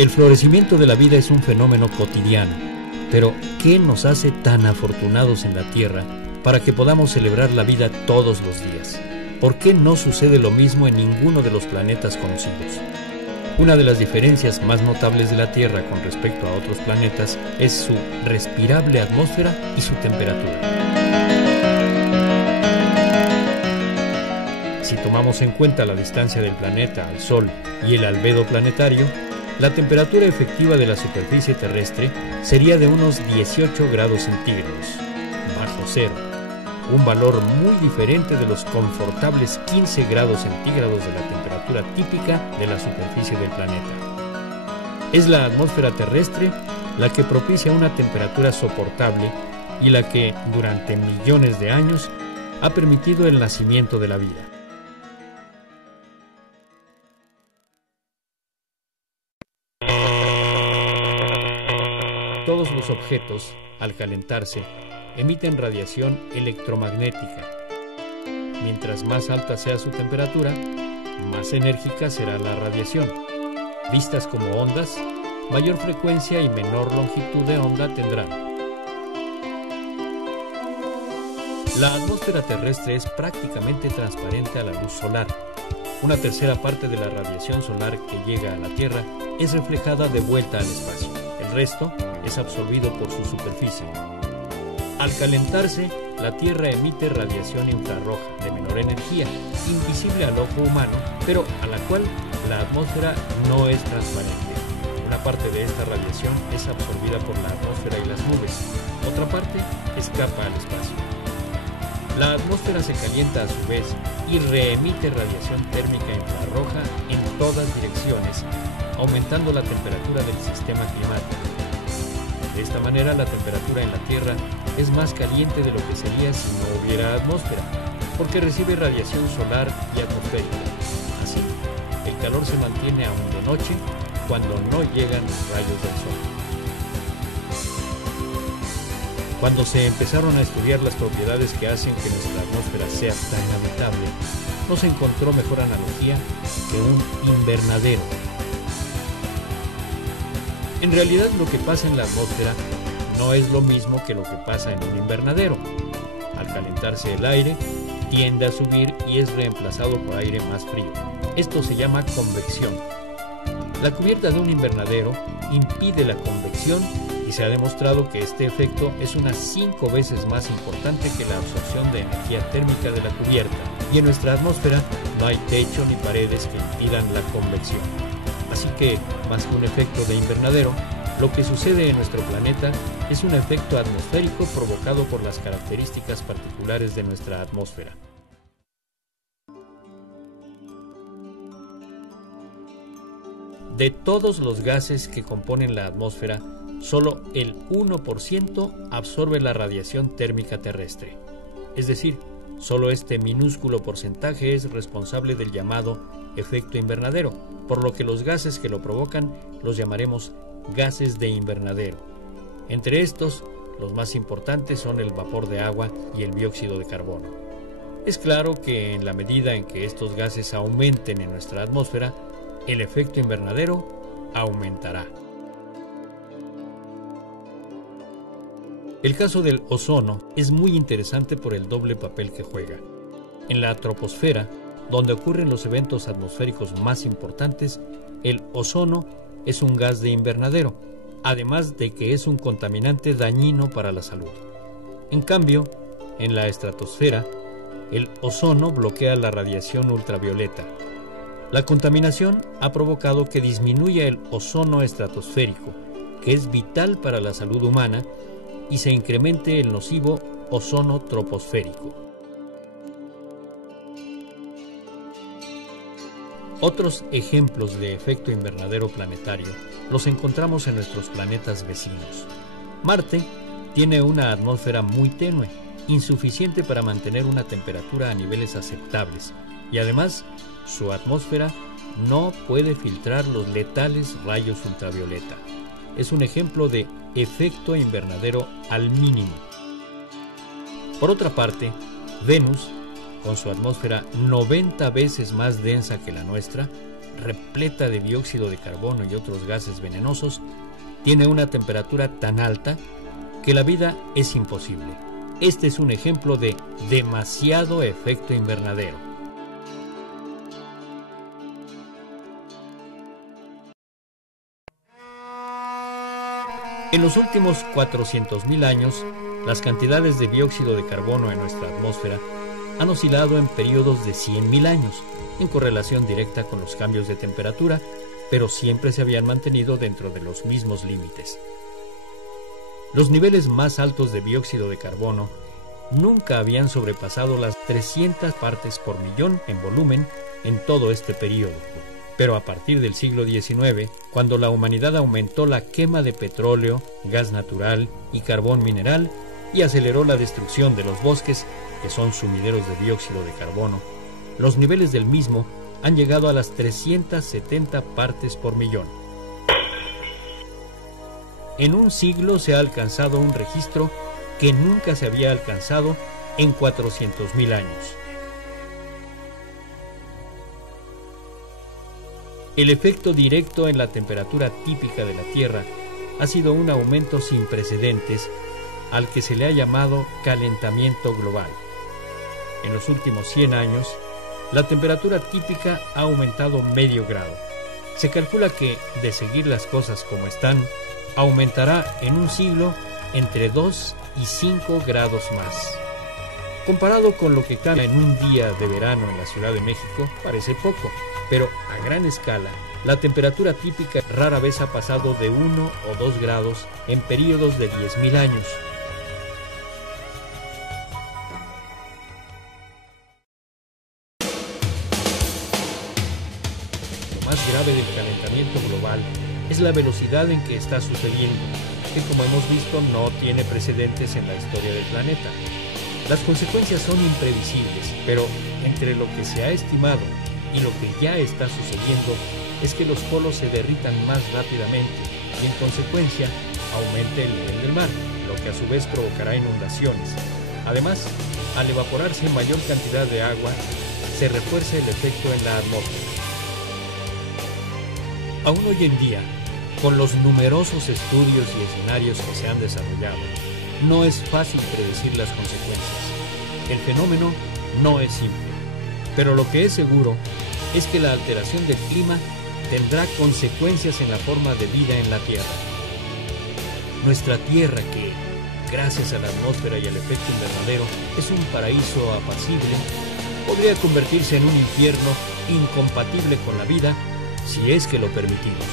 El florecimiento de la vida es un fenómeno cotidiano, pero ¿qué nos hace tan afortunados en la Tierra para que podamos celebrar la vida todos los días? ¿Por qué no sucede lo mismo en ninguno de los planetas conocidos? Una de las diferencias más notables de la Tierra con respecto a otros planetas es su respirable atmósfera y su temperatura. Si tomamos en cuenta la distancia del planeta al Sol y el albedo planetario, la temperatura efectiva de la superficie terrestre sería de unos 18 grados centígrados, bajo cero, un valor muy diferente de los confortables 15 grados centígrados de la temperatura típica de la superficie del planeta. Es la atmósfera terrestre la que propicia una temperatura soportable y la que, durante millones de años, ha permitido el nacimiento de la vida. Todos los objetos, al calentarse, emiten radiación electromagnética. Mientras más alta sea su temperatura, más enérgica será la radiación. Vistas como ondas, mayor frecuencia y menor longitud de onda tendrán. La atmósfera terrestre es prácticamente transparente a la luz solar. Una tercera parte de la radiación solar que llega a la Tierra es reflejada de vuelta al espacio. El resto es absorbido por su superficie. Al calentarse, la Tierra emite radiación infrarroja de menor energía, invisible al ojo humano, pero a la cual la atmósfera no es transparente. Una parte de esta radiación es absorbida por la atmósfera y las nubes, otra parte escapa al espacio. La atmósfera se calienta a su vez y reemite radiación térmica infrarroja en todas direcciones, aumentando la temperatura del sistema climático. De esta manera, la temperatura en la Tierra es más caliente de lo que sería si no hubiera atmósfera, porque recibe radiación solar y atmosférica. Así, el calor se mantiene aún de noche cuando no llegan los rayos del sol. Cuando se empezaron a estudiar las propiedades que hacen que nuestra atmósfera sea tan habitable, no se encontró mejor analogía que un invernadero. En realidad, lo que pasa en la atmósfera no es lo mismo que lo que pasa en un invernadero. Al calentarse el aire, tiende a subir y es reemplazado por aire más frío. Esto se llama convección. La cubierta de un invernadero impide la convección y se ha demostrado que este efecto es unas 5 veces más importante que la absorción de energía térmica de la cubierta. Y en nuestra atmósfera no hay techo ni paredes que impidan la convección. Así que, más que un efecto de invernadero, lo que sucede en nuestro planeta es un efecto atmosférico provocado por las características particulares de nuestra atmósfera. De todos los gases que componen la atmósfera, solo el 1% absorbe la radiación térmica terrestre. Es decir, solo este minúsculo porcentaje es responsable del llamado efecto invernadero, por lo que los gases que lo provocan los llamaremos gases de invernadero. Entre estos, los más importantes son el vapor de agua y el dióxido de carbono. Es claro que en la medida en que estos gases aumenten en nuestra atmósfera, el efecto invernadero aumentará. El caso del ozono es muy interesante por el doble papel que juega. En la troposfera, donde ocurren los eventos atmosféricos más importantes, el ozono es un gas de invernadero, además de que es un contaminante dañino para la salud. En cambio, en la estratosfera, el ozono bloquea la radiación ultravioleta. La contaminación ha provocado que disminuya el ozono estratosférico, que es vital para la salud humana, y se incremente el nocivo ozono troposférico. Otros ejemplos de efecto invernadero planetario los encontramos en nuestros planetas vecinos. Marte tiene una atmósfera muy tenue, insuficiente para mantener una temperatura a niveles aceptables, y además su atmósfera no puede filtrar los letales rayos ultravioleta. Es un ejemplo de efecto invernadero al mínimo. Por otra parte, Venus, con su atmósfera 90 veces más densa que la nuestra, repleta de dióxido de carbono y otros gases venenosos, tiene una temperatura tan alta que la vida es imposible. Este es un ejemplo de demasiado efecto invernadero. En los últimos 400.000 años, las cantidades de dióxido de carbono en nuestra atmósfera han oscilado en periodos de 100.000 años, en correlación directa con los cambios de temperatura, pero siempre se habían mantenido dentro de los mismos límites. Los niveles más altos de dióxido de carbono nunca habían sobrepasado las 300 partes por millón en volumen en todo este periodo. Pero a partir del siglo XIX, cuando la humanidad aumentó la quema de petróleo, gas natural y carbón mineral y aceleró la destrucción de los bosques, que son sumideros de dióxido de carbono, los niveles del mismo han llegado a las 370 partes por millón. En un siglo se ha alcanzado un registro que nunca se había alcanzado en 400.000 años. El efecto directo en la temperatura típica de la Tierra ha sido un aumento sin precedentes al que se le ha llamado calentamiento global. En los últimos 100 años, la temperatura típica ha aumentado medio grado. Se calcula que, de seguir las cosas como están, aumentará en un siglo entre 2 y 5 grados más. Comparado con lo que cambia en un día de verano en la Ciudad de México, parece poco, pero a gran escala, la temperatura típica rara vez ha pasado de 1 o 2 grados en períodos de 10.000 años. Lo más grave del calentamiento global es la velocidad en que está sucediendo, que como hemos visto no tiene precedentes en la historia del planeta. Las consecuencias son imprevisibles, pero entre lo que se ha estimado y lo que ya está sucediendo es que los polos se derritan más rápidamente y en consecuencia aumente el nivel del mar, lo que a su vez provocará inundaciones. Además, al evaporarse mayor cantidad de agua, se refuerza el efecto en la atmósfera. Aún hoy en día, con los numerosos estudios y escenarios que se han desarrollado, no es fácil predecir las consecuencias. El fenómeno no es simple, pero lo que es seguro es que la alteración del clima tendrá consecuencias en la forma de vida en la Tierra. Nuestra Tierra, que, gracias a la atmósfera y al efecto invernadero, es un paraíso apacible, podría convertirse en un infierno incompatible con la vida si es que lo permitimos.